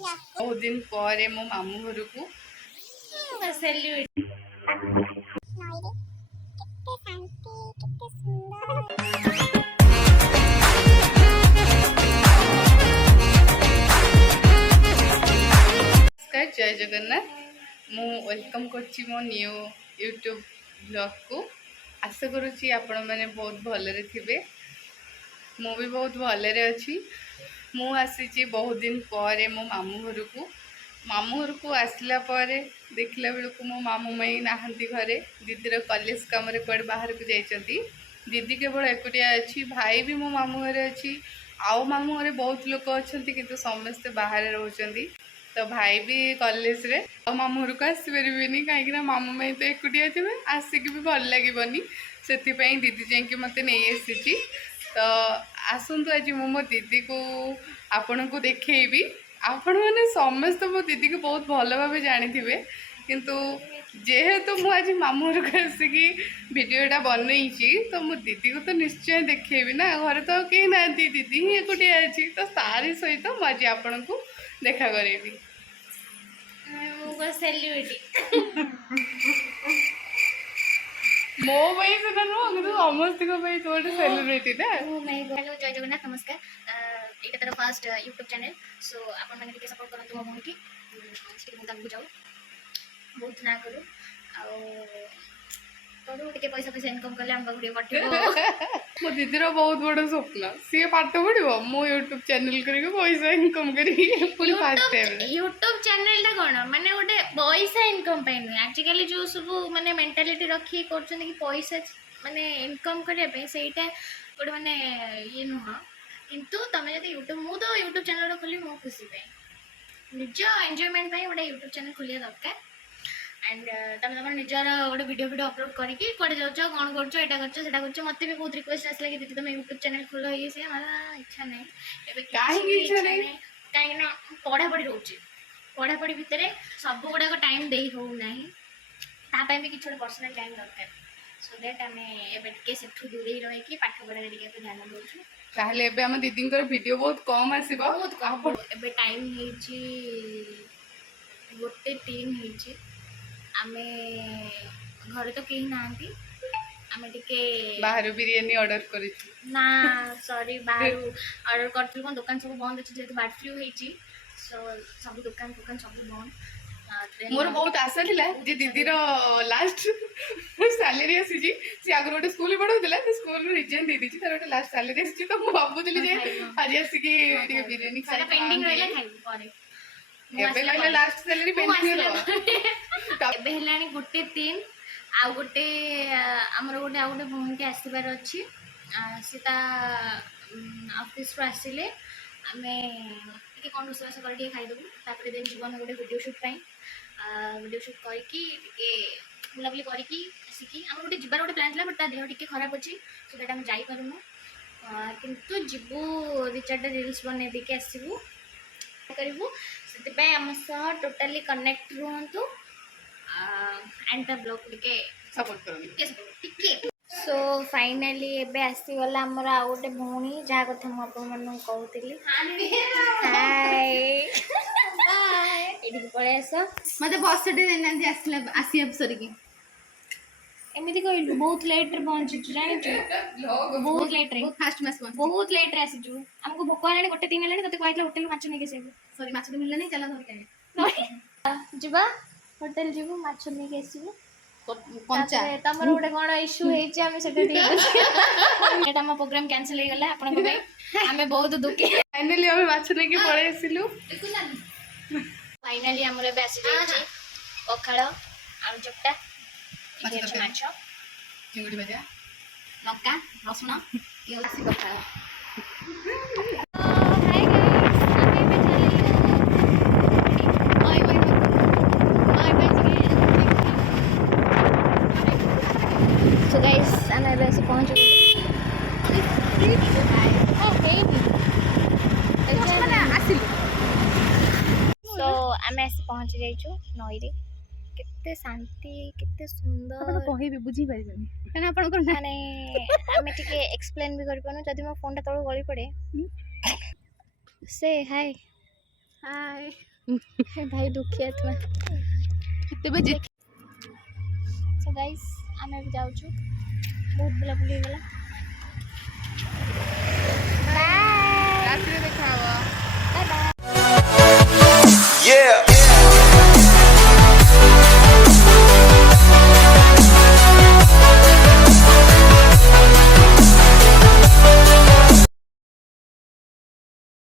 बहुत दिन पर मो मामू घर को जय जगन्नाथ मु वेलकम करछि मो न्यू यूट्यूब ब्लॉग को। आशा करुच्ची आपण मैंने बहुत भलरे थिबे। मु भी बहुत भलरे अच्छी। मु आसी बहुत दिन पर मो मामू घर को आसला देखला बेलू मो मामू माई नहांती घरे। दीदीर कॉलेज काम कड़े बाहर को जाइछंती। दीदी केवल एकुटिया अच्छी। भाई भी मो मामू घरे अच्छी। आउ मामू घरे बहुत लोक अच्छंती किंतु समस्ते बाहर रहउछंती। तो भाई भी कॉलेज रे मामू घर को आसपारे कहीं मामू माई तो एकुटिया थे आसिक भी भल लगे से दीदी जाकि मत नहीं आसी। तो आसतु आज मो दीदी को आपण को देखी। आपण मैंने समस्त मो दीदी को बहुत भल भाव जानी थे किंतु जेहेतु तो आज मामू घर को आसिकी वीडियोटा बनई तो मो दीदी को तो निश्चय देखेबी ना। घर तो कहीं ना दीदी ही एकुटिया अच्छी तो तारी सहित तो आज आपण को देखा करेबी। मो भाई से समस्त तो सेलिब्रिटी ना। हेलो जय जगन्नाथ नमस्कार। ये तार फर्स्ट यूट्यूब चैनल सो आपण मैंने टिके सपोर्ट करंतु मो भूमि की मुझे जाऊ बहुत ना करू तो टिके पैसा पैसा इनकम कले हम वीडियो पठिबो। मो दीदीर बहुत बड़ स्वप्न सी पाठ पढ़ो मो यूट्यूब चैनल करके पैसा इनकम करी full fast time YouTube channel टा कोन माने गोटे पैसा इनकम पे नहीं। आजिकल जो सब माने मेंटालिटी रखी करछन कि पैसा माने इनकम करे पे सेटा गोटे माने ये नुह किंतु तमे जदी यूट्यूब मु तो यूट्यूब चैनल खोली मो खुशी पे निज एंजॉयमेंट पे गोटे यूट्यूब चैनल खोलिया दरकार। एंड तुम तुम निजार गोटे वीडियो अपलोड करके कड़े जाऊँ कौन कर मत भी बहुत रिक्वेस्ट आसला कि दीदी तुम यूट्यूब चैनल खोल ये सी हमारा इच्छा नहीं कहीं पढ़ापढ़ी रोचे पढ़ापढ़ी भितर सब गुड़ाक टाइम दे हो ना भी किसी पर्सनल टाइम दरकार सो दैट आम एठू दूरे रही पाठ पढ़ा ध्यान दूसरी ताहले एबे हम दीदी वीडियो बहुत कम आसीबो बहुत कम एबे टाइम हेची गोटे 3 हेची आमे घरे तो कहीं ना आमे टिके बाहर बिरयानी ऑर्डर करी ना सॉरी बाहर ऑर्डर करथि कोन दुकान सब बंद अछि जेतु बर्ड फ्लू हेची सो सब दुकान सब बंद। मोर बहुत आशा थिला जे दीदी रो लास्ट सैलरी आसी जी से आगर गोटे स्कूल पढ़ौतिला से स्कूल रो रिजाइन दे दीची तार गोटे लास्ट सैलरी आसी तो मु भाबुतिली जे आज आसी की टिके बिरयानी खाइ पेंडिंग रहले खाइ पारे एबे लागले लास्ट सैलरी पेंडिंग रो एबे हेलानी गोटे 3 आ गोटे हमर गोटे आ गोटे भूमि के आसीबार अछि सीता ऑफिस रो आसीले आमे टिके कोन रोसवास कर टिके खाइ दबु तापर देन जीवन गोटे वीडियो शूट पई वीडियो शूट करके टिके बुलाबुली करके आसिकी हम गोटे जीवार गोटे प्लान था बट देह टिके खराब अच्छी सो दैट हम जाई पारुनु किंतु जीवु 2-4 रील्स बने देके आसीबु करिवु से आम सह टोटाली कनेक्ट रुहतु एंड द ब्लॉग टिके सपोर्ट करो। सो फाइनली एबे आसीगला हमर आ गोटे भौणी जहाँ कथा मु आपन मन कहूतिली हाय बाय एडी पळे आस मते बस डे देना जे आसला आसी अफसर की एमिति कहलु बहुत लेट रे पहुंची जानि छु बहुत लेट रे फास्ट मास बहुत लेट रे आसी छु हमको भोक आलानी गोटे 3 आलानी तते कहइला होटल माछ नै के से सॉरी माछ तो मिलला नहीं चला धर के जिबा होटल जिबु माछ नै के आसीबु पंचा तमर गोटे कोन इशू हेची हमें सेटे ठीक एटा हम प्रोग्राम कैंसिल हो गला आपन को हमें बहुत दुखी फाइनली हम माछ नै के पळे आसिलु फाइनली हमरे बेसी जाई पखाळ आलू चपटा माछ चिंगुड़ी भजा लंका रसुण ये आसी कथा हाय गाइस हमें पे सो गाइस हमें वैसे पहुंच गए सो आम आसी पहुंच जाइछु नई रे केते शांति केते सुंदर आपण कहि भी बुझी परिबनी माने आपण को माने हमें टिके एक्सप्लेन भी कर पानो जदी मो फोन टा तळ गली पड़े से हाय हाय भाई दुखी आत्मा କେତେ ବଜେ सो गाइस आम भी जाऊँ बहुत बुलाबुली गला ରାତିରେ